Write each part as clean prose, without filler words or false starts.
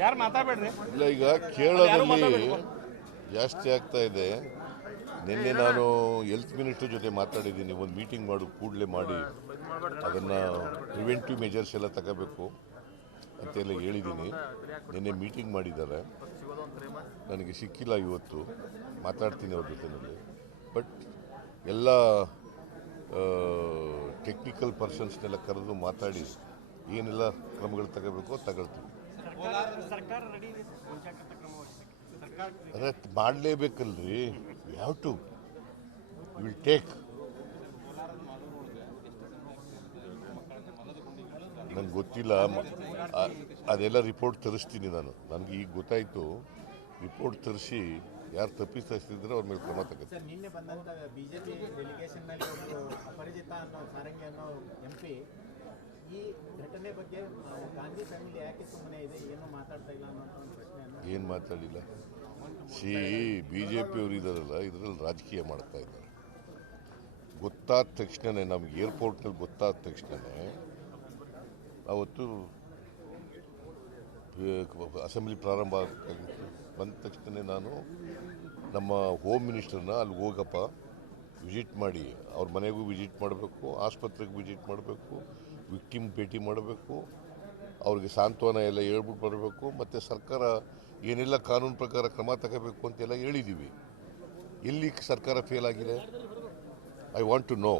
ಯಾರು ಮಾತಾಡಬೇಡ್ರಿ. ಇಲ್ಲ, ಈಗ ಕೇರಳದಲ್ಲಿ ಜಾಸ್ತಿ ಆಗ್ತಾ ಇದೆ. ನಿನ್ನೆ ನಾನು ಹೆಲ್ತ್ ಮಿನಿಸ್ಟರ್ ಜೊತೆ ಮಾತಾಡಿದ್ದೀನಿ. ಒಂದು ಮೀಟಿಂಗ್ ಕೂಡಲೇ ಮಾಡಿ ಅದನ್ನು ಪ್ರಿವೆಂಟಿವ್ ಮೆಜರ್ಸ್ ಎಲ್ಲ ತಗೋಬೇಕು ಅಂತೆಲ್ಲ ಹೇಳಿದ್ದೀನಿ. ನಿನ್ನೆ ಮೀಟಿಂಗ್ ಮಾಡಿದ್ದಾರೆ, ನನಗೆ ಸಿಕ್ಕಿಲ್ಲ. ಇವತ್ತು ಮಾತಾಡ್ತೀನಿ ಅವ್ರ ಜೊತೆಯಲ್ಲಿ. ಬಟ್ ಎಲ್ಲ ಟೆಕ್ನಿಕಲ್ ಪರ್ಸನ್ಸ್ನೆಲ್ಲ ಕರೆದು ಮಾತಾಡಿ ಏನೆಲ್ಲ ಕ್ರಮಗಳು ತಗೋಬೇಕು ತಗೊಳ್ತೀವಿ. ಅದೇ ಮಾಡಲೇಬೇಕಲ್ರಿ. Have to will take. ನಂಗೆ ಗೊತ್ತಿಲ್ಲ, ಅದೆಲ್ಲ ರಿಪೋರ್ಟ್ ತರಿಸ್ತೀನಿ ನಾನು. ನನಗೆ ಈಗ ಗೊತ್ತಾಯಿತು. ರಿಪೋರ್ಟ್ ತರಿಸಿ ಯಾರು ತಪ್ಪಿಸ್ತಿದ್ರೆ ಅವ್ರ ಮೇಲೆ ಕ್ರಮ ತಗೋತೀನಿ. ನಿನ್ನೆ ಬಂದಂತ ಬಿಜೆಪಿ ಡೆಲಿಗೇಷನ್ನಲ್ಲಿ ಒಂದು ಅಪರಿಚಿತ ಅನ್ನೋ ಸಾರಂಗಿ ಅನ್ನೋ MP ಈ ಘಟನೆ ಬಗ್ಗೆ ಗಾಂಧಿ ಫ್ಯಾಮಿಲಿ ಯಾಕೆ ಸುಮ್ಮನೆ ಇದೆ, ಏನು ಮಾತಾಡ್ತಾ ಇಲ್ಲ ಅನ್ನೋ ಒಂದು ಪ್ರಶ್ನೆಯನ್ನು. ಏನು ಮಾತಾಡಿಲ್ಲ. BJP ಅವರು ಇದ್ದಾರಲ್ಲ, ಇದರಲ್ಲಿ ರಾಜಕೀಯ ಮಾಡ್ತಾ ಇದ್ದಾರೆ. ಗೊತ್ತಾದ ತಕ್ಷಣವೇ, ನಮ್ಗೆ ಏರ್ಪೋರ್ಟ್ನಲ್ಲಿ ಗೊತ್ತಾದ ತಕ್ಷಣವೇ ಅವತ್ತು ಅಸೆಂಬ್ಲಿ ಪ್ರಾರಂಭ ಆಗಿತ್ತು. ಬಂದ ತಕ್ಷಣ ನಾನು ನಮ್ಮ ಹೋಮ್ ಮಿನಿಸ್ಟರ್ನ ಅಲ್ಲಿ ಹೋಗಪ್ಪ, ವಿಸಿಟ್ ಮಾಡಿ, ಅವ್ರ ಮನೆಗೂ ವಿಸಿಟ್ ಮಾಡಬೇಕು, ಆಸ್ಪತ್ರೆಗೆ ವಿಸಿಟ್ ಮಾಡಬೇಕು, ವಿಕ್ಟಿಮ್ ಭೇಟಿ ಮಾಡಬೇಕು, ಅವ್ರಿಗೆ ಸಾಂತ್ವನ ಎಲ್ಲ ಹೇಳ್ಬಿಟ್ಟು ಬರಬೇಕು, ಮತ್ತು ಸರ್ಕಾರ ಏನೆಲ್ಲ ಕಾನೂನು ಪ್ರಕಾರ ಕ್ರಮ ತಗೋಬೇಕು ಅಂತೆಲ್ಲ ಹೇಳಿದ್ದೀವಿ. ಎಲ್ಲಿ ಸರ್ಕಾರ ಫೇಲ್ ಆಗಿದೆ? I want to know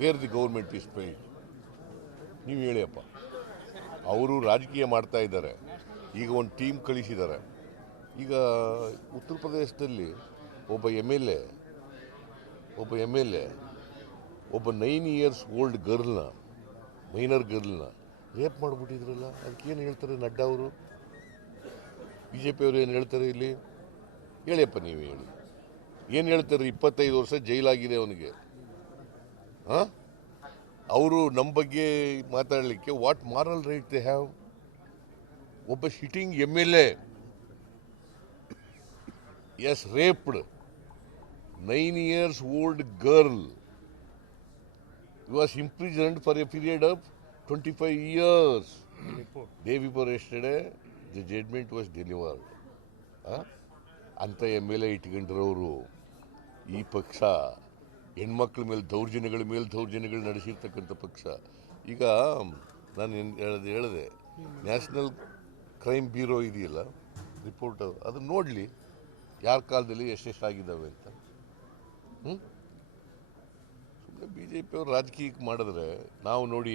where the government is failed. ನೀವು ಹೇಳಿಯಪ್ಪ. ಅವರು ರಾಜಕೀಯ ಮಾಡ್ತಾ ಇದ್ದಾರೆ. ಈಗ ಒಂದು ಟೀಮ್ ಕಳಿಸಿದ್ದಾರೆ. ಈಗ ಉತ್ತರ ಪ್ರದೇಶದಲ್ಲಿ ಒಬ್ಬ MLA ಒಬ್ಬ 9 years ಓಲ್ಡ್ ಗರ್ಲ್ನ, ಮೈನರ್ ಗರ್ಲ್ನ ರೇಪ್ ಮಾಡಿಬಿಟ್ಟಿದ್ರಲ್ಲ. ಅದಕ್ಕೇನು ಹೇಳ್ತಾರೆ ನಡ್ಡಾ ಅವರು, BJP ಅವರು ಏನು ಹೇಳ್ತಾರೆ ಇಲ್ಲಿ? ಹೇಳಿಯಪ್ಪ, ನೀವು ಹೇಳಿ. ಏನು ಹೇಳ್ತಾರೆ? 25 ವರ್ಷ ಜೈಲಾಗಿದೆ ಅವನಿಗೆ. ಹಾಂ, ಅವರು ನಮ್ಮ ಬಗ್ಗೆ ಮಾತಾಡಲಿಕ್ಕೆ what moral right they have? ಒಬ್ಬ sitting MLA has raped 9 years old girl. He was imprisoned for a period of 25 years. Day before yesterday, the judgment was delivered. ಅಂತ MLA ಇಟ್ಕೊಂಡ್ರವರು ಈ ಪಕ್ಷ ಹೆಣ್ಮಕ್ಳ ಮೇಲೆ ದೌರ್ಜನ್ಯಗಳು ನಡೆಸಿರ್ತಕ್ಕಂಥ ಪಕ್ಷ. ಈಗ ನಾನು ಹೇಳಿದೆ, ನ್ಯಾಷನಲ್ ಕ್ರೈಮ್ ಬ್ಯೂರೋ ಇದೆಯಲ್ಲ, ರಿಪೋರ್ಟ್ ಅದನ್ನು ನೋಡಲಿ, ಯಾರ ಕಾಲದಲ್ಲಿ ಎಷ್ಟೆಷ್ಟಾಗಿದ್ದಾವೆ ಅಂತ. ಸುಮ್ಮನೆ BJP ಅವರು ರಾಜಕೀಯಕ್ಕೆ ಮಾಡಿದ್ರೆ ನಾವು ನೋಡಿ